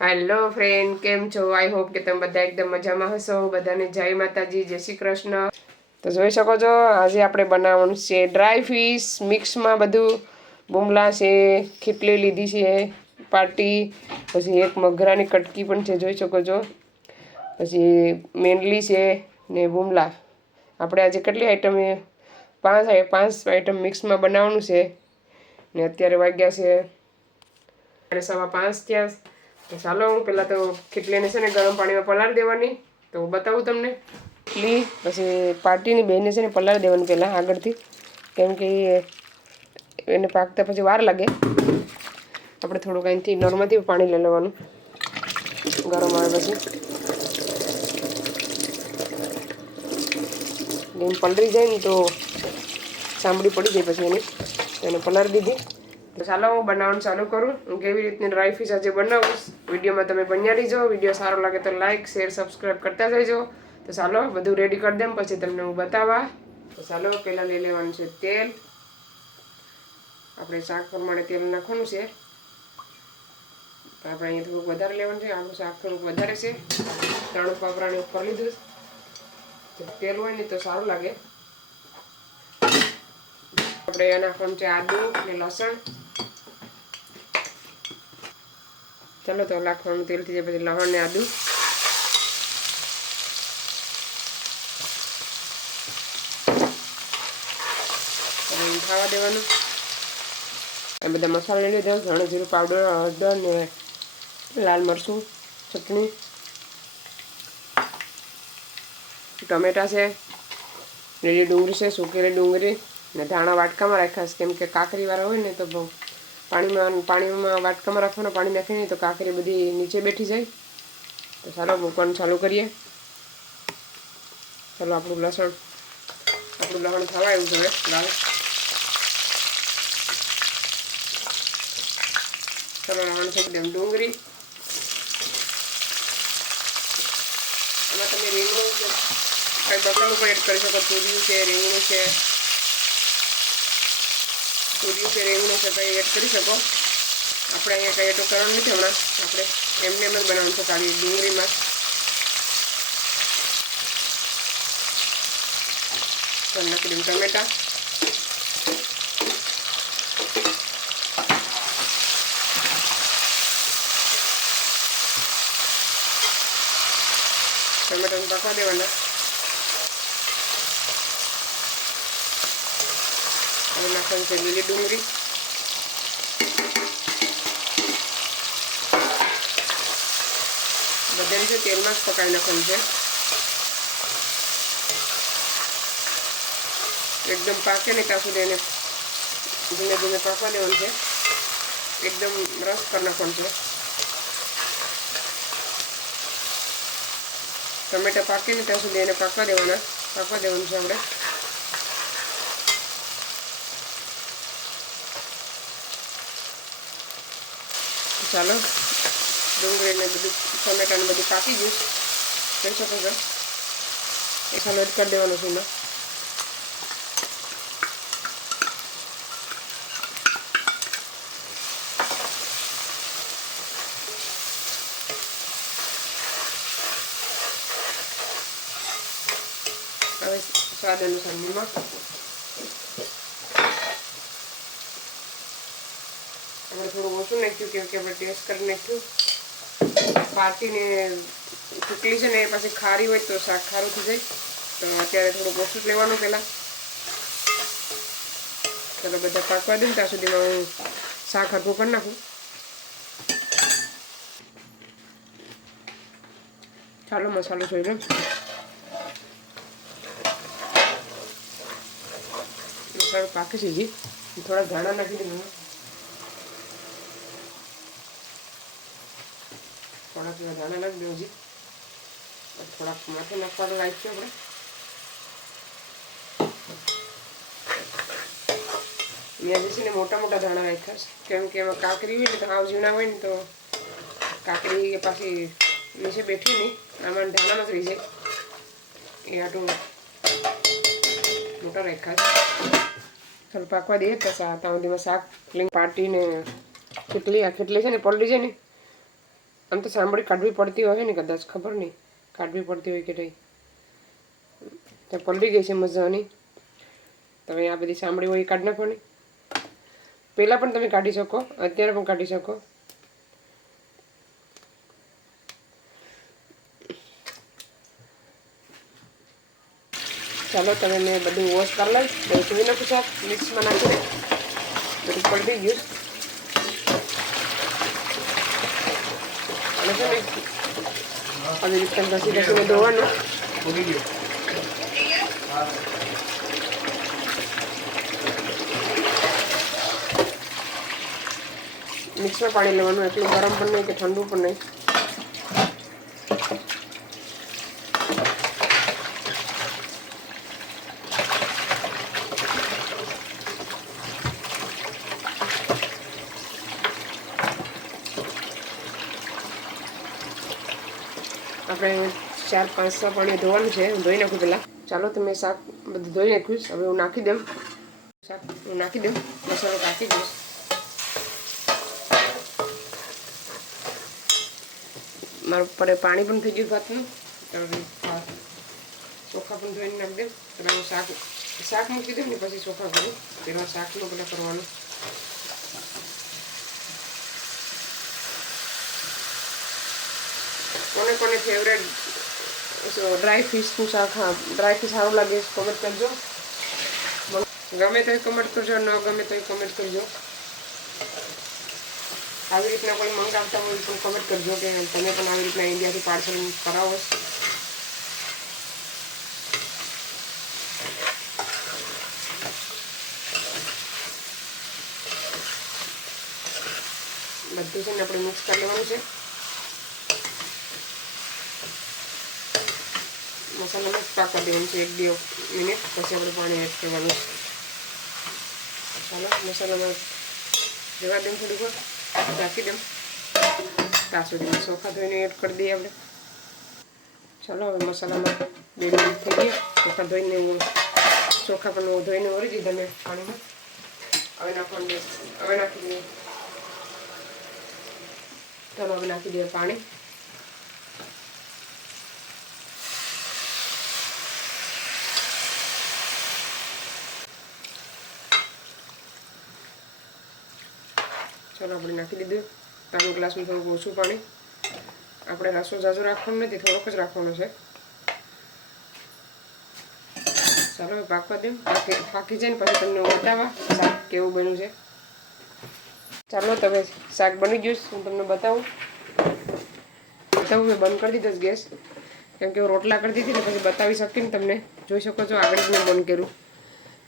Hello friend કેમ છો? I hope કે તમે બધા એકદમ મજામાં હશો. બધાને જય માતાજી, જય શ્રી કૃષ્ણ. તો જોઈ શકો છો, આજે આપણે બનાવવાનું છે ડ્રાય ફિશ મિક્સમાં બધું. બુમલા છે ખીટલી લીધી છે, પાટી, પછી એક મગરાની કટકી પણ છે, જોઈ શકો છો. પછી મેનલી છે ને બુમલા. આપણે આજે કેટલી આઈટમ પાંચ પાંચ આઈટમ મિક્સમાં બનાવવાનું છે. ને અત્યારે વાગ્યા છે. સવા પાંચ થયા. તો ચાલો હું પહેલાં તો ખીટલીને છે ને ગરમ પાણીમાં પલાળી દેવાની. તો હું બતાવું તમને. ખીટલી પછી પાર્ટીની બેને છે ને પલાળી દેવાની પહેલાં આગળથી. કેમ કે એને પાકતા પછી વાર લાગે. આપણે થોડુંક અહીંથી નોર્મલથી પાણી લઈ લેવાનું. ગરમ આવે પછી. એમ પલળી જાય ને તો ચામડી પડી જાય પછી એની. એને પલાળી દીધી. તો ચાલો, હું બનાવવાનું ચાલુ કરું. હું કેવી રીતની ડ્રાય ફિશ આજે બનાવું, વિડીયોમાં તમે બન્યા રહીજો વીડિયો સારો લાગે તો લાઇક શેર સબસ્ક્રાઈબ કરતા જઈજો તો ચાલો, બધું રેડી કરી દેમ પછી તમને હું બતાવવા તો ચાલો, પહેલાં લઈ લેવાનું છે તેલ. આપણે શાક પ્રમાણે તેલ નાખવાનું છે. આપણે અહીંયા થોડુંક વધારે લેવાનું છે. આપણું શાક થોડુંક વધારે છે. ત્રણ પાપરાને ઉપર લીધું તેલ હોય ને તો સારું લાગે. આપણે નાખવાનું છે આદુ ને લસણ. ચાલો તો લાખવાનું તેલ થઈ જાય, પછી લવણ ને આદુ ખાવા દેવાનું. આ બધા મસાલા લઈ લીધા, ધાણા, જીરું, પાવડર, હળદર ને લાલ મરચું, ચટણી. ટમેટા છે, લીલી ડુંગળી છે, સુકેલી ડુંગળી ને ધાણા વાટકામાં રાખ્યા છે. કેમ કે કાકરીવાળા હોય ને તો બહુ પાણીમાં પાણીમાં વાટકામાં રાખવાનું પાણી નહીં તો કાકરી બધી નીચે બેઠી જાય. તો ચાલો મૂકવાનું ચાલુ કરીએ. ચાલો આપણું લસણ આપણું લસણ થવા એવું છે લાલ. ચાલો લસણ થઈ ગયું ડુંગળી. એમાં તમે રીંગણું છે કંઈ બકાલું પણ એડ કરી શકો, તુરિયું છે, રીંગણું છે. તુરિયું છે રીંગણું છે કંઈ એડ કરી શકો. આપણે અહીંયા કંઈ એટલું કરવાનું નથી હમણાં. આપણે એમને એમ જ બનાવવાનું છે ખાલી ડુંગળીમાં. તો નાખી દઉં ટમેટા. ટમેટાને પાકવા દેવાના. હવે નાખવાનું છે લીલી ડુંગળી બધાને છે તેલમાં જ પકાવી નાખવાનું છે એકદમ પાકે ને ત્યાં સુધી એને ધીમે ધીમે પાકવા દેવાનું છે એકદમ રસ કરી નાખવાનું છે ટમેટા પાકે ને ત્યાં સુધી એને પાકવા દેવાના પાકવા દેવાનું છે આપણે ચાલો ડુંગળીને બધું ટમેટાને બધું પાકી ગયું જોઈ શકો છો. એ સલાડ કરી દેવાનું છે એમાં. હવે સ્વાદ અનુસાર નિમક આપણે થોડું ઓછું નાખ્યું કેમ કે આપણે ટેસ્ટ કરી નાખ્યું. પાકીને ટુકલી છે ને એ પાછી ખારી હોય તો શાક ખારું થઈ જાય. તો અત્યારે થોડું ઓછું લેવાનું પહેલાં. ચાલો બધા પાકવા દઉં ત્યાં સુધીમાં હું શાક હરકું કરી નાખું. ચાલો મસાલો જોઈ લો મસાલો પાકે છે જી થોડા ધાણા નાખી દઉં થોડાક એવા દાણા દેવજી થોડાક માથે નાખવાનું રાખીએ આપણે. મેં જે છે ને મોટા મોટા ધાણા રાખ્યા છે. કેમ કે એમાં કાકરી હોય ને તો હાવ ઝીણા હોય ને તો કાકરી પાછી નીચે બેઠી નહીં. આમાં દાણામાં જ રહી જાય. એ આટલું મોટા રાખ્યા છે. ચાલો પાકવા દઈએ તો ત્યાં સુધીમાં શાક, પાટીને, કેટલી આ કેટલી છે ને, પલળી છે ને? આમ તો સાંભળી કાઢવી પડતી હોય ને કદાચ ખબર નહીં. કાઢવી પડતી હોય કે નહીં. તો પલળી ગઈ છે મજાની. તમે આ બધી સાંભળી હોય એ કાઢ નાખો પહેલાં પણ તમે કાઢી શકો, અત્યારે પણ કાઢી શકો. ચાલો, તમે મેં બધું વોશ કરી લઈશ. બધું ધોઈ નાખું સાહેબ. મિક્સમાં નાખીને. બધું પલટી ગયું. અને છે ને આવી રીતે ઘસી ઘસીને ધોવાનું મિક્સમાં પાણી લેવાનું, એટલું ગરમ પણ નહીં કે ઠંડુ પણ નહીં. આપણે ચાર, પાંચ, છ પાણી ધોવાનું છે ધોઈ નાખું પહેલાં. ચાલો, તમે શાક બધું ધોઈ નાખ્યું હવે હું નાખી દઉં. શાક હું નાખી દઉં. મસાલો કાઢી દઈશ. મારું પડે પાણી પણ થઈ ગયું ભાતનું. ચોખા પણ ધોઈને નાખી દઉં. પહેલાં હું શાક શાક મૂકી દઉં ને પછી ચોખા કરું પહેલાં શાકનું બધા કરવાનું. કોને કોને ફેવરેટ ડ્રાય ફિશનું શાક હા ડ્રાય ફિશ સારું લાગે છે કમેન્ટ કરજો મને ગમે તો કમેન્ટ કરજો ન ગમે તો કમેન્ટ કરજો આવી રીતના કોઈ મંગાવતા હોય તો કમેન્ટ કરજો કે તમે પણ આવી રીતના ઇન્ડિયાથી પાર્સલ કરાવો. છો બધું છે ને આપણે મિક્સ કરી લેવાનું છે. મસાલામાં મિક્સ પાકવા દેવાનું છે. એક, બે મિનિટ, પછી આપણે પાણી એડ કરવાનું છે. ચાલો મસાલામાં જવા દઉં થોડીક રાખી દઉં ત્યાં સુધીમાં ચોખા ધોઈને એડ કરી દઈએ આપણે. ચાલો, હવે મસાલામાં બે મિનિટ થઈ ગયા. ચોખા ધોઈને ચોખા પણ ધોઈને ઓરી દીધા મેં પાણીમાં. હવે નાખવાનું હવે નાખી દઈએ. ચાલો, હવે નાખી દઈએ પાણી. ચાલો આપણે નાખી દીધું. ત્રણ ગ્લાસમાં થોડુંક ઓછું પાણી. આપણે રસો ઝાઝો રાખવાનો નથી, થોડોક જ રાખવાનો છે. ચાલો પાકવા દઉં પાકી પાકી જાય ને પછી તમને બતાવવા શાક કેવું બન્યું છે. ચાલો તમે શાક બની ગયું હું તમને બતાવું. બતાવું, મેં બંધ કરી દીધો ગેસ. કેમ કે હું રોટલા કરી દીધી ને પછી બતાવી શકીને તમને જોઈ શકો છો. આગળ જ મેં બંધ કર્યું.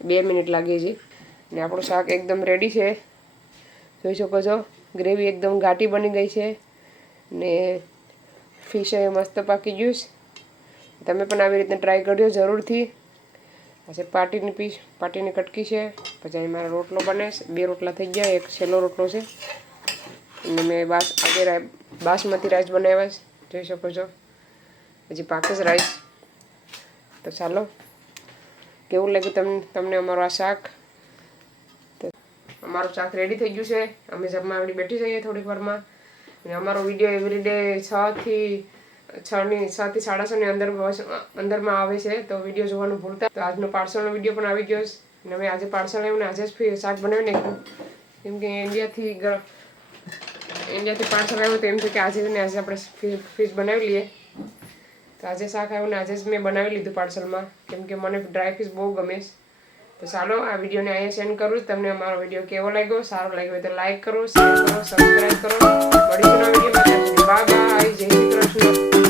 બે મિનિટ લાગી છે. ને આપણું શાક એકદમ રેડી છે. જોઈ શકો છો. ગ્રેવી એકદમ ઘાટી બની ગઈ છે. ને ફિશ એ મસ્ત પાકી ગયું છે. તમે પણ આવી રીતે ટ્રાય કરજો જરૂરથી. પછી પાટીની પીસ, પાટીની કટકી છે. પછી અહીં મારો રોટલો બને બે રોટલા થઈ ગયા, એક છેલ્લો રોટલો છે. અને મેં બાસ, આજે બાસમતી રાઈસ બનાવ્યા છે. જોઈ શકો છો. પછી પાકે જ રાઈસ. તો ચાલો. કેવું લાગ્યું તમને તમને અમારું આ શાક? અમારું શાક રેડી થઈ ગયું છે. અમે જમવા આવડી બેઠી જઈએ થોડીક વારમાં. અને અમારો વીડિયો એવરીડે છ થી છ ની છ થી સાડા છ ની અંદર અંદરમાં આવે છે. તો વીડિયો જોવાનું ભૂલતા. તો આજનો પાર્સલનો વીડિયો પણ આવી ગયો છે. અને અમે આજે પાર્સલ આવ્યું આજે જ શાક બનાવી નાખ્યું કેમ કે ઇન્ડિયાથી ઇન્ડિયાથી પાર્સલ આવ્યું તો એમ છે કે આજે ને આજે આપણે ફીસ બનાવી લઈએ. તો આજે શાક આવ્યું ને આજે જ મેં બનાવી લીધું પાર્સલમાં. કેમ કે મને ડ્રાય ફિશ બહુ ગમે છે. તો ચાલો, આ વિડીયોને અહીંયા સેન્ડ કરું તમને અમારો વીડિયો કેવો લાગ્યો, સારો લાગ્યો તો લાઈક કરો શેર કરો સબસ્ક્રાઈબ કરો. મળીશું વિડીયોમાં. બાય બાય જય શ્રી કૃષ્ણ.